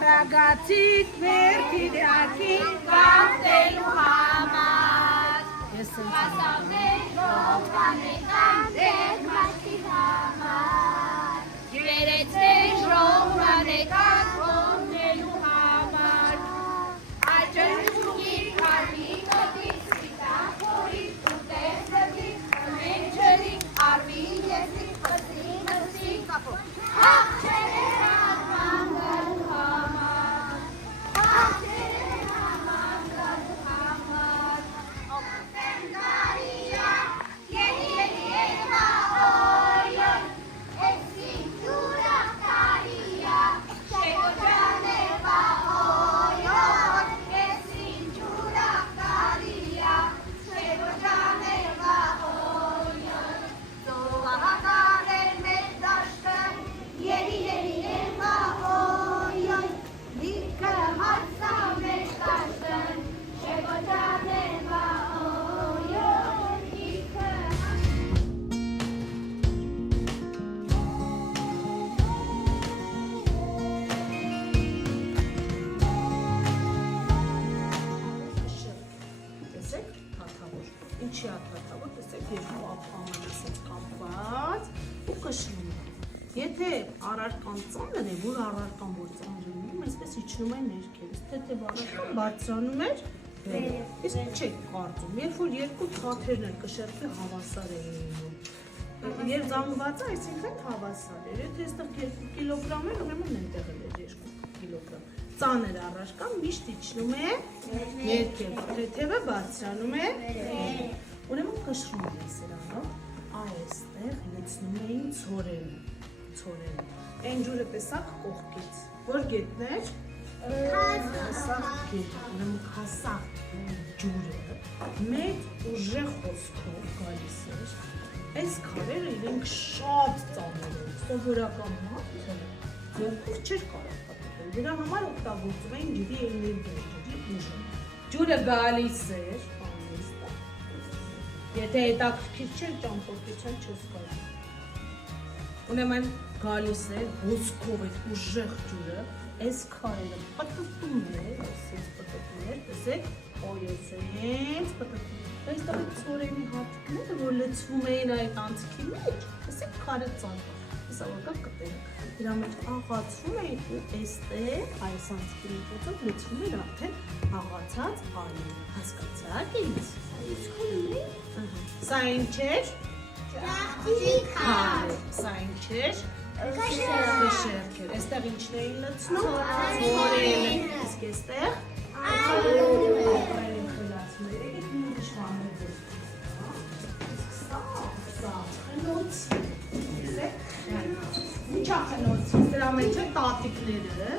Ragazzi vertigliati cantelu hamar. Pasame romane cante masti hamar. Verete romane cantelu hamar. Ajanchuki kali kati sita kori tutesati menjeri arvi yesi pasi nasi kapo. Ինչի աթաթավոր, տեսեք երկու ափաման ասած կապված ու կշռում է։ Եթե առարկան ծանր է, որ առարկան որ ծանրում, այսպես իջնում է ներքևից, թեթև առարկան բարձրանում էր վերև։ Իսկ չեք կարծում, երբ որ երկու թաթերն են կշեռքի հավասար են լինում։ Երբ զանգված է, այսինքն հավասար է։ Եթե այստեղ 2 կիլոգրամ է, ուրեմն այնտեղ էլ է 2 կիլոգրամ։ Ծանր առարկան միշտ իջնում է ներքև, թեթևը բարձրանում է վերև։ Ուրեմն կշռում է սրանով, այստեղ լցնում էին ցորենը։ Այն ջուրը տեսակ կողքից, որ գետներ, քասախ գետ, ուրեմն քասախ ջուրը մեծ ուժեղ խոսքով գալիս էր։ Այս քարերը իրենք շատ ծանր են, սովորական մարդը ողքով չէր կարող պատահել, դրա համար օգտագործում էին ջրի էներգիա, ջրի ուժը։ Ջուրը գալիս էր, եթե հետաքրքիր չէր ճամփորդության չես կարող։ Ուրեմն գալիս էր ոսկով այդ ուժեղ ջուրը, այս քարերը պտտում էր, այսպես պտտում էր, տեսեք, օյոց հենց պտտում։ Այստեղ ցորենի հատիկները, որ լցվում էին այդ անցքի մեջ, տեսեք քարը ծանր, հեսավական կտերը։ Դրա մեջ աղացվում էին ու այստեղ այս անցքի միջոցով լցվում էր արդեն աղացած արյուն։ Հասկացաք ինձ։ Սա ինչ էր։ Քար։ Սա ինչ էր։ Կշեռք էր։ Այստեղ ինչն էին լցնում։ Ցորենը։ Իսկ այստեղ արյուն խլացում էր։ Եկեք մի դժվարներ խնոցի։ Ինչա խնոցի։ Դրա մեջ է տատիկները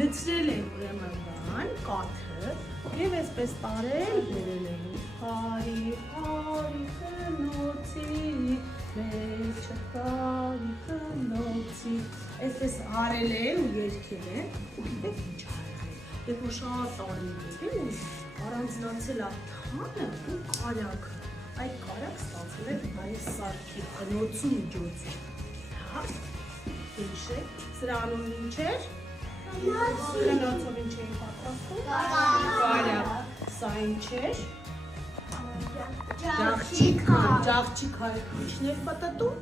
լցրել են ուրեմն բան, կաթը և այսպես տարել բերել են հարի խնոցի, մեջը հարի խնոցի, այսպես հարել են ու երկել են, և ինչ հարել են, և որ շատ տարիներ են առանձնացել աթանը ու կարակը, այդ կարակ ստացել է այս սարքի խնոցու միջոցով, ինչ է, սրա անունն ինչ էր, խնոցով ինչ էին պատրաստում, կարակ, սա ինչ էր, Ջաղջիկա ինչն էր պատտում?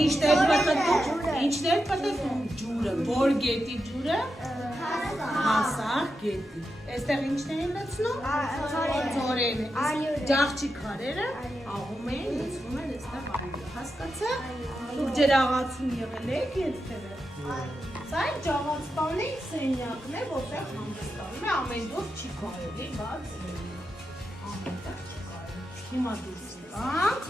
Ինչն էր պատտում? Ջուրը, որ գետի ջուրը? Հասար գետի։ Այստեղ ինչն էին լցնում? Ձորերը։ Ջաղջիկարերը աղում էին, լցնում են այստեղ ալյուրը։ Հասկացա՞ք։ Դուք ջրաղացում եղել եք երբևէ։ Սա այն ջաղացտանի սենյակն է, որտեղ հանգստանում է, ամեն դուր չի կարելի բաց Հիմա դուրս եկանք,